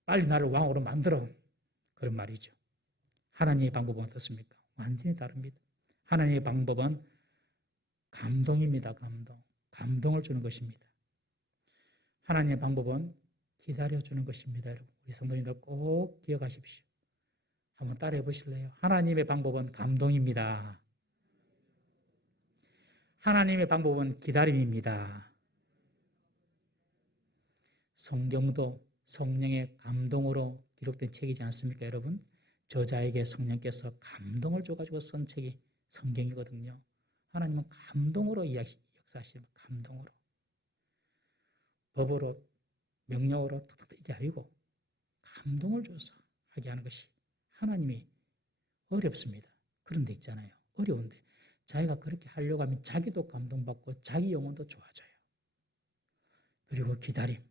빨리 나를 왕으로 만들어. 그런 말이죠. 하나님의 방법은 어떻습니까? 완전히 다릅니다. 하나님의 방법은 감동입니다. 감동을 주는 것입니다. 하나님의 방법은 기다려주는 것입니다. 여러분, 우리 성도님들 꼭 기억하십시오. 한번 따라해 보실래요? 하나님의 방법은 감동입니다. 하나님의 방법은 기다림입니다. 성경도 성령의 감동으로 기록된 책이지 않습니까, 여러분? 저자에게 성령께서 감동을 줘가지고 쓴 책이 성경이거든요. 하나님은 감동으로 역사하시는 감동으로. 법으로, 명령으로 이게 아니고 감동을 줘서 하게 하는 것이 하나님이 어렵습니다. 그런 데 있잖아요. 어려운데 자기가 그렇게 하려고 하면 자기도 감동받고 자기 영혼도 좋아져요. 그리고 기다림.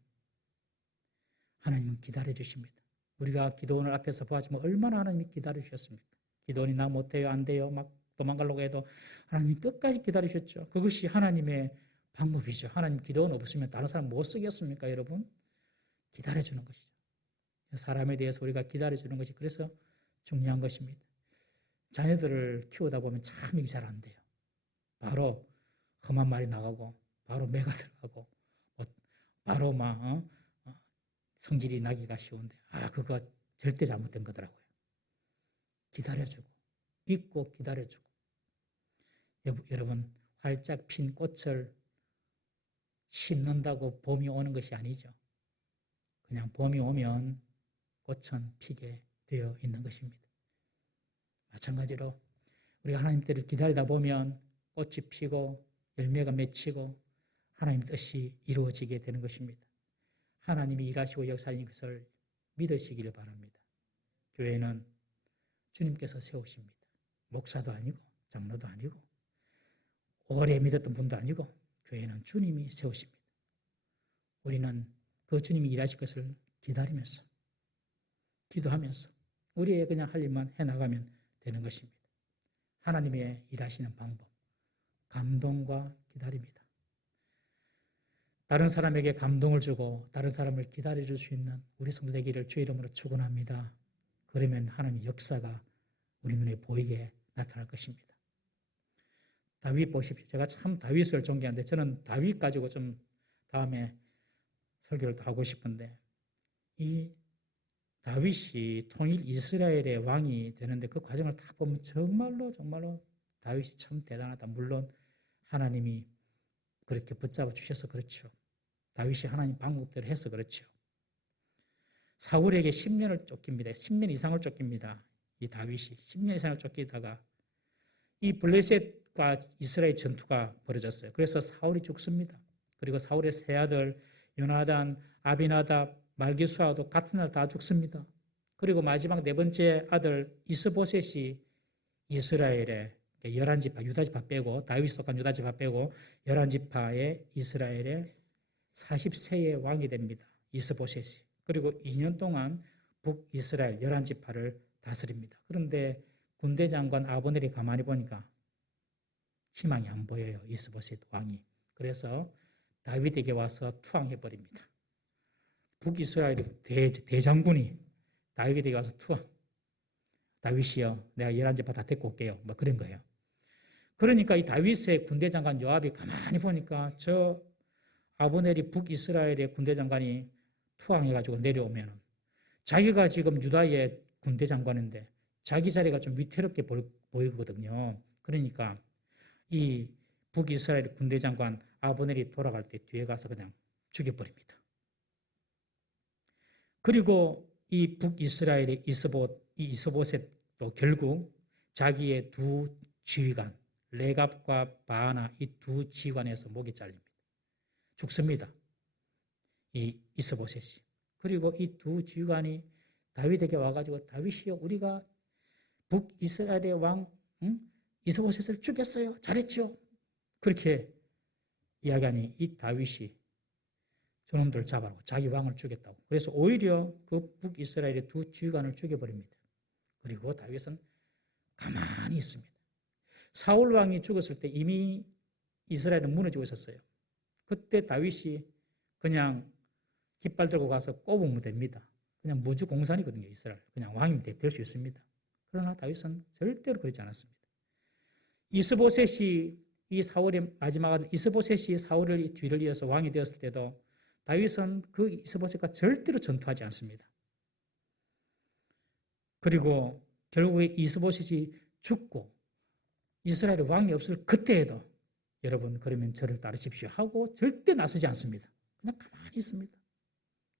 하나님은 기다려주십니다. 우리가 기도원을 앞에서 보았지만 얼마나 하나님이 기다려주셨습니까? 기도원이 나 못해요, 안 돼요, 막 도망가려고 해도 하나님이 끝까지 기다리셨죠. 그것이 하나님의 방법이죠. 하나님 기도원 없으면 다른 사람 못 쓰겠습니까, 여러분? 기다려주는 것이죠. 사람에 대해서 우리가 기다려주는 것이 그래서 중요한 것입니다. 자녀들을 키우다 보면 참 이게 잘 안 돼요. 바로 험한 말이 나가고 바로 매가 들어가고 바로 막 성질이 나기가 쉬운데 그거 절대 잘못된 거더라고요. 기다려주고 믿고 기다려주고. 여러분, 활짝 핀 꽃을 심는다고 봄이 오는 것이 아니죠. 그냥 봄이 오면 꽃은 피게 되어 있는 것입니다. 마찬가지로 우리가 하나님 때를 기다리다 보면 꽃이 피고 열매가 맺히고 하나님 뜻이 이루어지게 되는 것입니다. 하나님이 일하시고 역사하는 것을 믿으시기를 바랍니다. 교회는 주님께서 세우십니다. 목사도 아니고 장로도 아니고 오래 믿었던 분도 아니고 교회는 주님이 세우십니다. 우리는 그 주님이 일하실 것을 기다리면서 기도하면서 우리의 그냥 할 일만 해나가면 되는 것입니다. 하나님의 일하시는 방법, 감동과 기다림이다. 다른 사람에게 감동을 주고 다른 사람을 기다려줄 수 있는 우리 성도 되기를 주의 이름으로 축원합니다. 그러면 하나님의 역사가 우리 눈에 보이게 나타날 것입니다. 다윗 보십시오. 제가 참 다윗을 존경하는데 저는 다윗 가지고 좀 다음에 설교를 더 하고 싶은데 이 다윗이 통일 이스라엘의 왕이 되는데 그 과정을 다 보면 정말로 다윗이 참 대단하다. 물론 하나님이 그렇게 붙잡아 주셔서 그렇죠. 다윗이 하나님 방법대로 해서 그렇죠. 사울에게 10년을 쫓깁니다. 10년 이상을 쫓깁니다. 이 다윗이 10년 이상을 쫓기다가 이 블레셋과 이스라엘 전투가 벌어졌어요. 그래서 사울이 죽습니다. 그리고 사울의 세 아들 요나단, 아비나답, 말기수아도 같은 날 다 죽습니다. 그리고 마지막 네 번째 아들 이스보셋이 이스라엘의 11지파, 유다지파 빼고 다윗이 속한 유다지파 빼고 11지파의 이스라엘의 40세의 왕이 됩니다. 이스보셋이. 그리고 2년 동안 북이스라엘 11지파를 다스립니다. 그런데 군대 장관 아브넬이 가만히 보니까 희망이 안 보여요. 이스보셋 왕이. 그래서 다윗에게 와서 투항해버립니다. 북이스라엘 대장군이 다윗에게 와서 투항. 다윗이요, 내가 11지파 다 데리고 올게요. 뭐 그런 거예요. 그러니까 이 다윗의 군대 장관 요압이 가만히 보니까 저 아브넬이 북이스라엘의 군대 장관이 투항해가지고 내려오면 자기가 지금 유다의 군대 장관인데 자기 자리가 좀 위태롭게 보이거든요. 그러니까 이 북이스라엘 군대 장관 아브넬이 돌아갈 때 뒤에 가서 그냥 죽여버립니다. 그리고 이 북이스라엘의 이스보셋도 결국 자기의 두 지휘관 레갑과 바하나 이 두 지휘관에서 목이 잘립니다. 죽습니다. 이 이스보셋이. 그리고 이 두 지휘관이 다윗에게 와가지고 다윗이여 우리가 북이스라엘의 왕 이스보셋을 죽였어요. 잘했죠. 그렇게 이야기하니 이 다윗이 저놈들 잡아라고 자기 왕을 죽였다고. 그래서 오히려 그 북이스라엘의 두 지휘관을 죽여버립니다. 그리고 다윗은 가만히 있습니다. 사울 왕이 죽었을 때 이미 이스라엘은 무너지고 있었어요. 그때 다윗이 그냥 깃발 들고 가서 꼽으면 됩니다. 그냥 무주공산이거든요. 이스라엘. 그냥 왕이 될 수 있습니다. 그러나 다윗은 절대로 그러지 않았습니다. 이스보셋이 이 사울의 마지막 아들 이스보셋이 사울의 뒤를 이어서 왕이 되었을 때도 다윗은 그 이스보셋과 절대로 전투하지 않습니다. 그리고 결국에 이스보셋이 죽고 이스라엘의 왕이 없을 그때에도 여러분 그러면 저를 따르십시오 하고 절대 나서지 않습니다. 그냥 가만히 있습니다.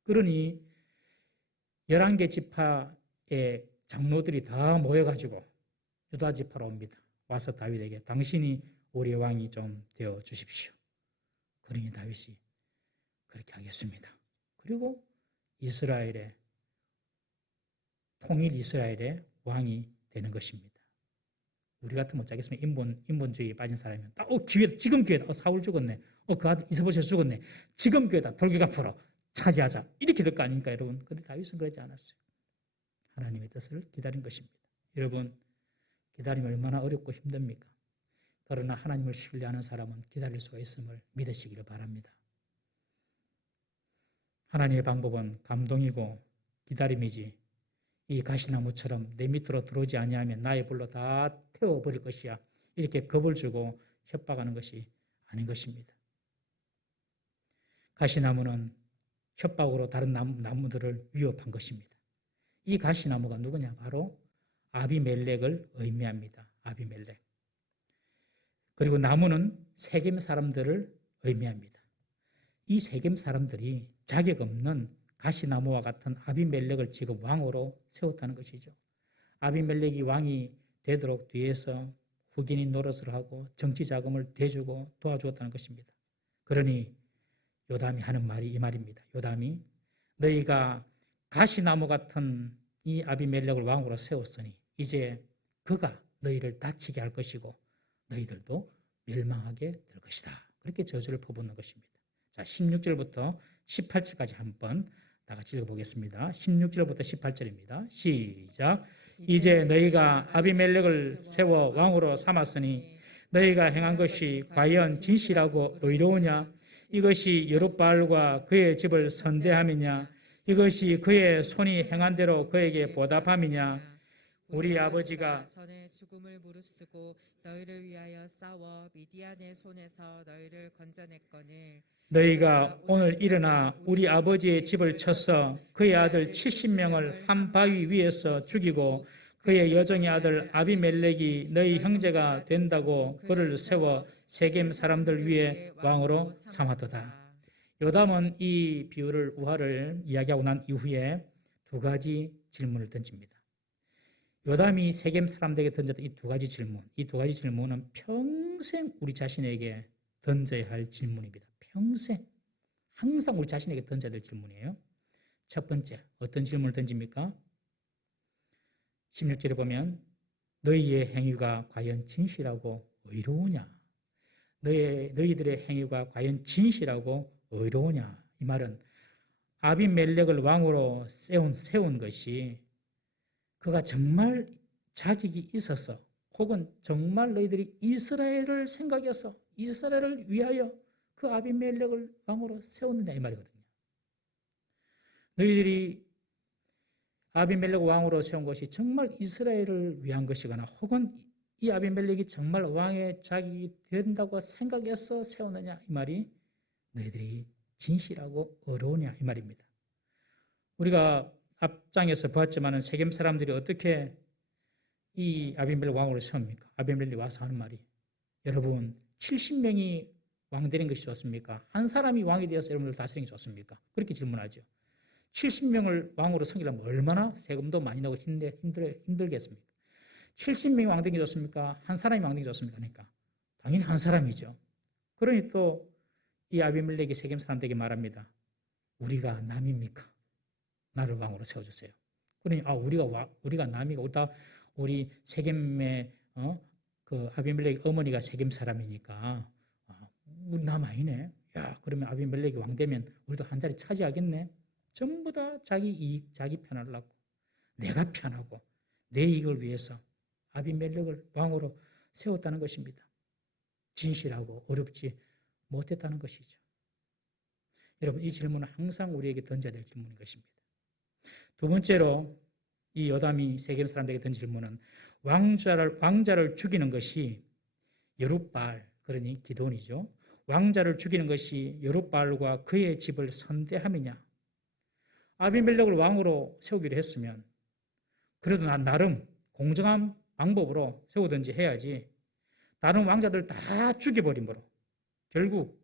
그러니 11개 지파의 장로들이 다 모여가지고 유다 지파로 옵니다. 와서 다윗에게 당신이 우리 왕이 좀 되어 주십시오. 그러니 다윗이 그렇게 하겠습니다. 그리고 이스라엘의 통일 이스라엘의 왕이 되는 것입니다. 우리 같으면 어쩌겠습니까? 인본주의에 빠진 사람이면 기회다. 지금 기회다. 사울 죽었네. 그 아들 이스보셋 죽었네. 지금 기회다. 돌기가 풀어. 차지하자. 이렇게 될 거 아닙니까, 여러분? 그런데 다윗은 그러지 않았어요. 하나님의 뜻을 기다린 것입니다. 여러분, 기다림이 얼마나 어렵고 힘듭니까? 그러나 하나님을 신뢰하는 사람은 기다릴 수가 있음을 믿으시기를 바랍니다. 하나님의 방법은 감동이고 기다림이지 이 가시나무처럼 내 밑으로 들어오지 아니하면 나의 불로 다 태워버릴 것이야. 이렇게 겁을 주고 협박하는 것이 아닌 것입니다. 가시나무는 협박으로 다른 나무들을 위협한 것입니다. 이 가시나무가 누구냐? 바로 아비멜렉을 의미합니다. 아비멜렉. 그리고 나무는 세겜 사람들을 의미합니다. 이 세겜 사람들이 자격 없는 가시나무와 같은 아비멜렉을 지금 왕으로 세웠다는 것이죠. 아비멜렉이 왕이 되도록 뒤에서 후견인 노릇을 하고 정치 자금을 대주고 도와주었다는 것입니다. 그러니 요담이 하는 말이 이 말입니다. 요담이 너희가 가시나무 같은 이 아비멜렉을 왕으로 세웠으니 이제 그가 너희를 다치게 할 것이고 너희들도 멸망하게 될 것이다. 그렇게 저주를 퍼붓는 것입니다. 자, 16절부터 18절까지 한번 다 같이 읽어보겠습니다. 16절부터 18절입니다. 시작. 이제 너희가 아비멜렉을 세워 왕으로 삼았으니 너희가 행한 것이 과연 진실하고 의로우냐? 이것이 여룻바알과 그의 집을 선대함이냐? 이것이 그의 손이 행한 대로 그에게 보답함이냐? 우리 아버지가 전에 죽음을 무릅쓰고 너희를 위하여 싸워 미디안의 손에서 너희를 건져냈거늘 너희가 오늘 일어나 우리 아버지의 집을 쳐서 그의 아들 70명을 한 바위 위에서 죽이고 그의 여종의 아들 아비멜렉이 너희 형제가 된다고 그를 세워 세겜 사람들 위에 왕으로 삼았도다. 요담은 이 비유를 우화를 이야기하고 난 이후에 두 가지 질문을 던집니다. 요담이 세겜 사람들에게 던졌던 이 두 가지 질문, 이 두 가지 질문은 평생 우리 자신에게 던져야 할 질문입니다. 평생 항상 우리 자신에게 던져야 될 질문이에요. 첫 번째, 어떤 질문을 던집니까? 16절에 보면 너희의 행위가 과연 진실하고 의로우냐? 너희들의 행위가 과연 진실하고 의로우냐? 이 말은 아비멜렉을 왕으로 세운 것이 그가 정말 자격이 있어서 혹은 정말 너희들이 이스라엘을 생각해서 이스라엘을 위하여 그 아비멜렉을 왕으로 세웠느냐 이 말이거든요. 너희들이 아비멜렉 왕으로 세운 것이 정말 이스라엘을 위한 것이거나 혹은 이 아비멜렉이 정말 왕의 자격이 된다고 생각해서 세웠느냐 이 말이 너희들이 진실하고 의로우냐 이 말입니다. 우리가 앞장에서 보았지만 세겜 사람들이 어떻게 이 아비멜렉 왕으로 세웁니까? 아비멜렉이 와서 하는 말이 여러분 70명이 왕 되는 것이 좋습니까? 한 사람이 왕이 되어서 여러분들 다스리는 게 좋습니까? 그렇게 질문하죠. 70명을 왕으로 섬기려면 얼마나 세금도 많이 나고 힘들겠습니까? 70명이 왕 되는 게 좋습니까? 한 사람이 왕 되는 게 좋습니까? 그러니까 당연히 한 사람이죠. 그러니 또 이 아비멜렉이 세겜 사람들에게 말합니다. 우리가 남입니까? 나를 왕으로 세워주세요. 그러니 우리가 남이고 우리 세겜의 그 아비멜렉 어머니가 세겜 사람이니까 우리 남 아니네. 야, 그러면 아비멜렉이 왕 되면 우리도 한 자리 차지하겠네. 전부 다 자기 이익, 자기 편하려고 내가 편하고 내 이익을 위해서 아비멜렉을 왕으로 세웠다는 것입니다. 진실하고 어렵지 못했다는 것이죠. 여러분, 이 질문은 항상 우리에게 던져야 될 질문인 것입니다. 두 번째로 이 요담이 세겜 사람들에게 던진 질문은 왕자를 죽이는 것이 여룻바알, 그러니 기돈이죠. 왕자를 죽이는 것이 여룻바알과 그의 집을 선대함이냐. 아비멜렉을 왕으로 세우기로 했으면 그래도 나름 공정한 방법으로 세우든지 해야지 다른 왕자들 다 죽여버림으로 결국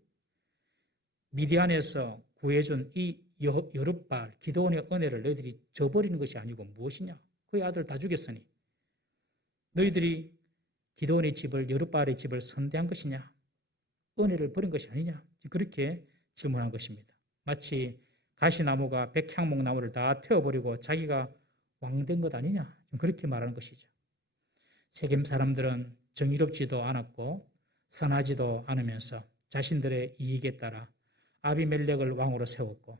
미디안에서 구해준 이 여룻바알 기드온의 은혜를 너희들이 저버리는 것이 아니고 무엇이냐. 그의 아들 다 죽였으니 너희들이 기드온의 집을 여룻바알의 집을 선대한 것이냐. 은혜를 버린 것이 아니냐. 그렇게 질문한 것입니다. 마치 가시나무가 백향목나무를 다 태워버리고 자기가 왕된 것 아니냐. 그렇게 말하는 것이죠. 세겜 사람들은 정의롭지도 않았고 선하지도 않으면서 자신들의 이익에 따라 아비멜렉을 왕으로 세웠고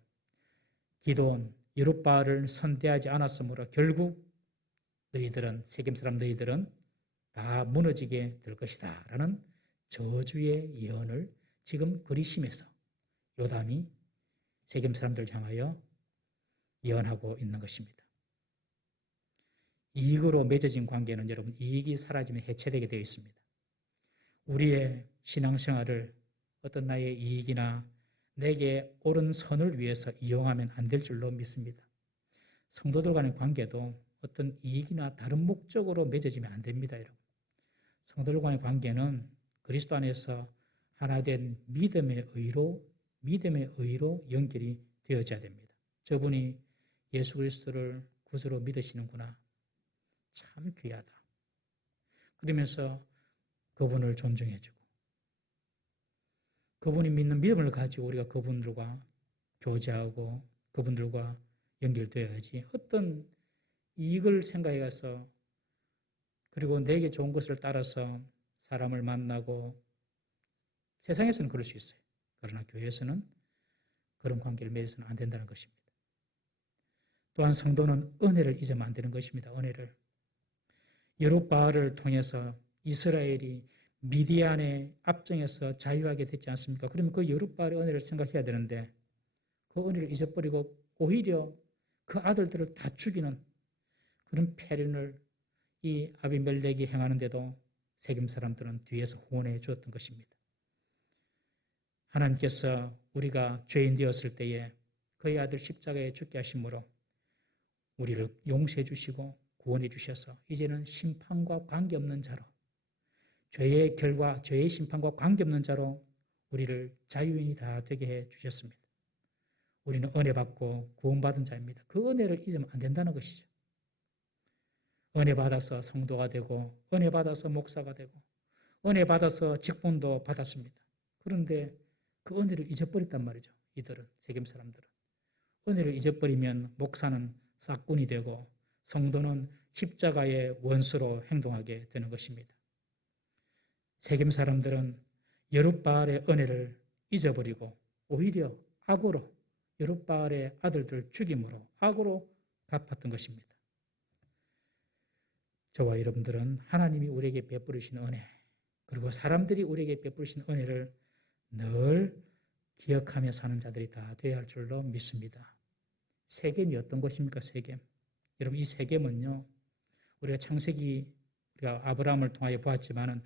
기드온, 여룻바알을 선대하지 않았으므로 결국 세겜 사람 너희들은 다 무너지게 될 것이다 라는 저주의 예언을 지금 그리심에서 요담이 세겜 사람들을 향하여 예언하고 있는 것입니다. 이익으로 맺어진 관계는 여러분 이익이 사라지면 해체되게 되어 있습니다. 우리의 신앙생활을 어떤 나의 이익이나 내게 옳은 선을 위해서 이용하면 안 될 줄로 믿습니다. 성도들 간의 관계도 어떤 이익이나 다른 목적으로 맺어지면 안 됩니다. 여러분. 성도들 간의 관계는 그리스도 안에서 하나된 믿음의 의로 연결이 되어져야 됩니다. 저분이 예수 그리스도를 구주로 믿으시는구나. 참 귀하다. 그러면서 그분을 존중해주고 그분이 믿는 믿음을 가지고 우리가 그분들과 교제하고 그분들과 연결되어야지 어떤 이익을 생각해 가서 그리고 내게 좋은 것을 따라서 사람을 만나고 세상에서는 그럴 수 있어요. 그러나 교회에서는 그런 관계를 맺어서는 안 된다는 것입니다. 또한 성도는 은혜를 잊으면 안 되는 것입니다. 은혜를. 여룻바알을 통해서 이스라엘이 미디안의 압정에서 자유하게 됐지 않습니까? 그러면 그 여룻바알의 은혜를 생각해야 되는데 그 은혜를 잊어버리고 오히려 그 아들들을 다 죽이는 그런 패륜을 이 아비멜렉이 행하는데도 세겜 사람들은 뒤에서 후원해 주었던 것입니다. 하나님께서 우리가 죄인 되었을 때에 그의 아들 십자가에 죽게 하심으로 우리를 용서해 주시고 구원해 주셔서 이제는 심판과 관계없는 자로 죄의 결과, 죄의 심판과 관계없는 자로 우리를 자유인이 다 되게 해 주셨습니다. 우리는 은혜 받고 구원받은 자입니다. 그 은혜를 잊으면 안 된다는 것이죠. 은혜 받아서 성도가 되고 은혜 받아서 목사가 되고 은혜 받아서 직분도 받았습니다. 그런데 그 은혜를 잊어버렸단 말이죠. 이들은, 세겜 사람들은. 은혜를 잊어버리면 목사는 싹군이 되고 성도는 십자가의 원수로 행동하게 되는 것입니다. 세겜 사람들은 여룻바알의 은혜를 잊어버리고 오히려 악으로 여룻바알의 아들들 죽임으로 악으로 갚았던 것입니다. 저와 여러분들은 하나님이 우리에게 베푸시는 은혜 그리고 사람들이 우리에게 베푸시는 은혜를 늘 기억하며 사는 자들이 다 되어야 할 줄로 믿습니다. 세겜이 어떤 것입니까? 세겜. 여러분 이 세겜은요. 우리가 창세기 우리가 아브라함을 통하여 보았지만은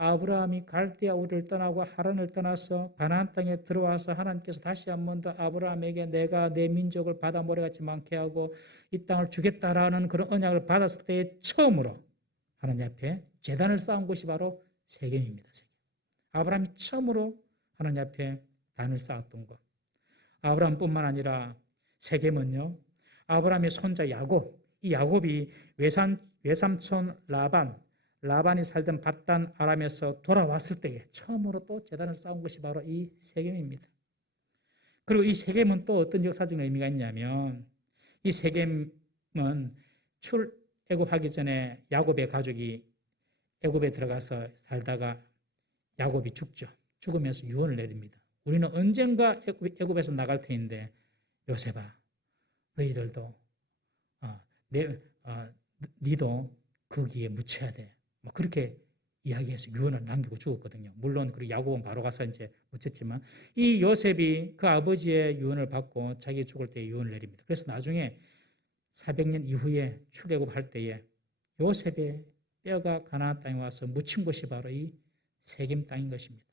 아브라함이 갈대아 우르를 떠나고 하란을 떠나서 가나안 땅에 들어와서 하나님께서 다시 한 번 더 아브라함에게 내가 내 민족을 바다 모래같이 많게 하고 이 땅을 주겠다라는 그런 언약을 받았을 때에 처음으로 하나님 앞에 제단을 쌓은 곳이 바로 세겜입니다. 세겜. 아브라함이 처음으로 하나님 앞에 단을 쌓았던 것. 아브라함뿐만 아니라 세겜은요. 아브라함의 손자 야곱, 이 야곱이 외삼촌 라반, 라반이 살던 밧단 아람에서 돌아왔을 때에 처음으로 또 재단을 쌓은 것이 바로 이 세겜입니다. 그리고 이 세겜은 또 어떤 역사적인 의미가 있냐면 이 세겜은 출애굽하기 전에 야곱의 가족이 애굽에 들어가서 살다가 야곱이 죽죠. 죽으면서 유언을 내립니다. 우리는 언젠가 애굽에서 나갈 터인데 요셉아 너희들도 니도 거기에 묻혀야 돼. 뭐 그렇게 이야기해서 유언을 남기고 죽었거든요. 물론 그리고 야곱은 바로 가서 이제 묻혔지만 이 요셉이 그 아버지의 유언을 받고 자기 죽을 때 유언을 내립니다. 그래서 나중에 400년 이후에 출애굽할 때에 요셉의 뼈가 가나안 땅에 와서 묻힌 곳이 바로 이 세겜 땅인 것입니다.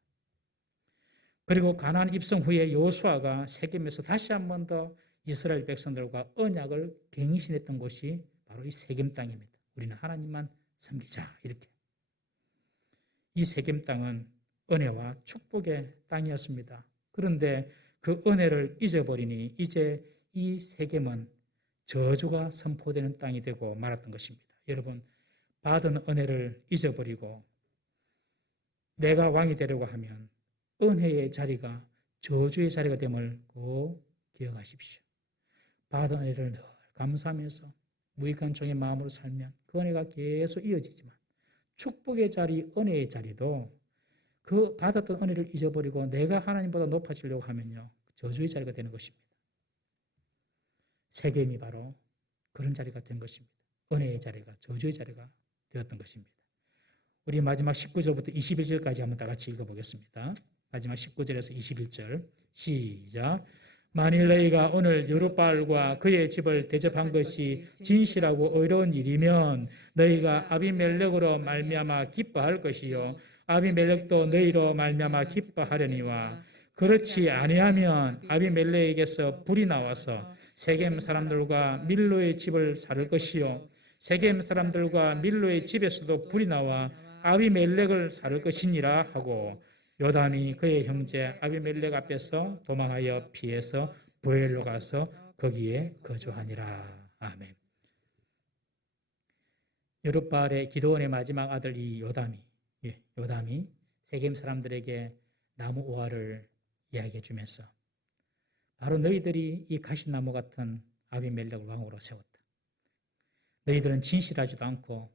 그리고 가나안 입성 후에 여호수아가 세겜에서 다시 한 번 더 이스라엘 백성들과 언약을 갱신했던 곳이 바로 이 세겜 땅입니다. 우리는 하나님만 섬기자 이렇게. 이 세겜 땅은 은혜와 축복의 땅이었습니다. 그런데 그 은혜를 잊어버리니 이제 이 세겜은 저주가 선포되는 땅이 되고 말았던 것입니다. 여러분, 받은 은혜를 잊어버리고 내가 왕이 되려고 하면 은혜의 자리가 저주의 자리가 됨을 꼭 기억하십시오. 받은 은혜를 늘 감사하면서 무익한 종의 마음으로 살면 그 은혜가 계속 이어지지만 축복의 자리, 은혜의 자리도 그 받았던 은혜를 잊어버리고 내가 하나님보다 높아지려고 하면요 저주의 자리가 되는 것입니다. 세겜이 바로 그런 자리가 된 것입니다. 은혜의 자리가 저주의 자리가 되었던 것입니다. 우리 마지막 19절부터 21절까지 한번 다 같이 읽어보겠습니다. 마지막 19절에서 21절 시작. 만일 너희가 오늘 여룻바알과 그의 집을 대접한 것이 진실하고 의로운 일이면 너희가 아비멜렉으로 말미암아 기뻐할 것이요 아비멜렉도 너희로 말미암아 기뻐하려니와 그렇지 아니하면 아비멜렉에게서 불이 나와서 세겜 사람들과 밀로의 집을 살을 것이요 세겜 사람들과 밀로의 집에서도 불이 나와 아비멜렉을 살을 것이니라 하고 요담이 그의 형제 아비멜렉 앞에서 도망하여 피해서 브엘로 가서 거기에 거주하니라. 아멘. 여룻바알의 기드온의 마지막 아들 이 요담이 세겜 사람들에게 나무 우화를 이야기해 주면서 바로 너희들이 이 가시나무 같은 아비멜렉을 왕으로 세웠다. 너희들은 진실하지도 않고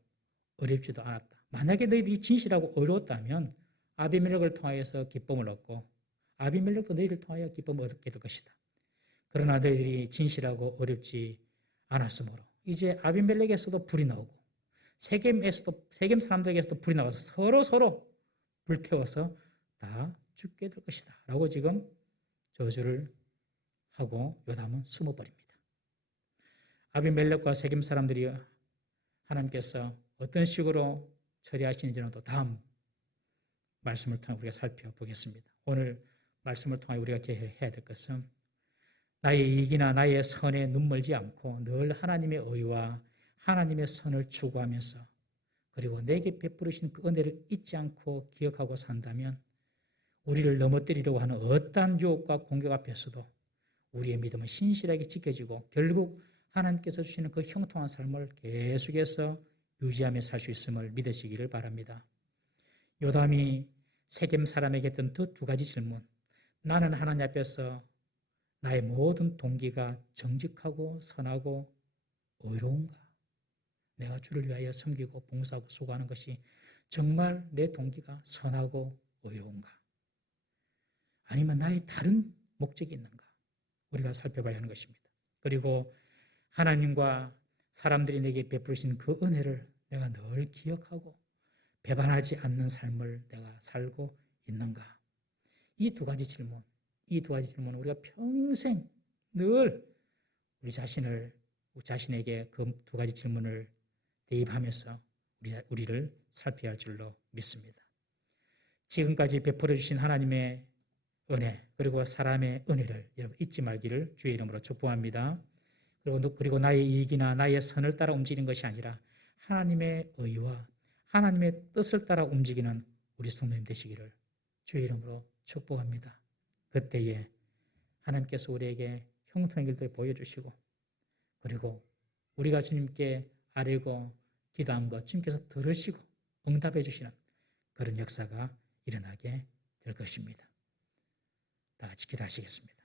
어렵지도 않았다. 만약에 너희들이 진실하고 어려웠다면 아비멜렉을 통하여서 기쁨을 얻고 아비멜렉도 너희를 통하여 기쁨을 얻게 될 것이다. 그러나 너희들이 진실하고 어렵지 않았으므로 이제 아비멜렉에서도 불이 나오고 세겜 사람들에게서도 불이 나와서 서로 불태워서 다 죽게 될 것이다. 라고 지금 저주를 하고 요담은 숨어버립니다. 아비멜렉과 세겜 사람들이 하나님께서 어떤 식으로 처리하시는지는 또 다음 말씀을 통해 우리가 살펴보겠습니다. 오늘 말씀을 통해 우리가 해야 될 것은 나의 이익이나 나의 선에 눈멀지 않고 늘 하나님의 의와 하나님의 선을 추구하면서 그리고 내게 베풀으신 그 은혜를 잊지 않고 기억하고 산다면 우리를 넘어뜨리려고 하는 어떠한 유혹과 공격 앞에서도 우리의 믿음은 신실하게 지켜지고 결국 하나님께서 주시는 그 형통한 삶을 계속해서 유지하며 살 수 있음을 믿으시기를 바랍니다. 요담이 세겜 사람에게 했던 두 가지 질문. 나는 하나님 앞에서 나의 모든 동기가 정직하고 선하고 의로운가? 내가 주를 위하여 섬기고 봉사하고 수고하는 것이 정말 내 동기가 선하고 의로운가? 아니면 나의 다른 목적이 있는가? 우리가 살펴봐야 하는 것입니다. 그리고 하나님과 사람들이 내게 베푸신 그 은혜를 내가 늘 기억하고 배반하지 않는 삶을 내가 살고 있는가? 이 두 가지 질문은 우리가 평생 늘 우리 자신에게 그 두 가지 질문을 대입하면서 우리를 살펴야 할 줄로 믿습니다. 지금까지 베풀어 주신 하나님의 은혜 그리고 사람의 은혜를 여러분 잊지 말기를 주의 이름으로 축복합니다. 그리고 나의 이익이나 나의 선을 따라 움직이는 것이 아니라 하나님의 의와 하나님의 뜻을 따라 움직이는 우리 성도님 되시기를 주의 이름으로 축복합니다. 그때에 하나님께서 우리에게 형통의 길도 보여주시고 그리고 우리가 주님께 아뢰고 기도한 것 주님께서 들으시고 응답해 주시는 그런 역사가 일어나게 될 것입니다. 다 같이 기도하시겠습니다.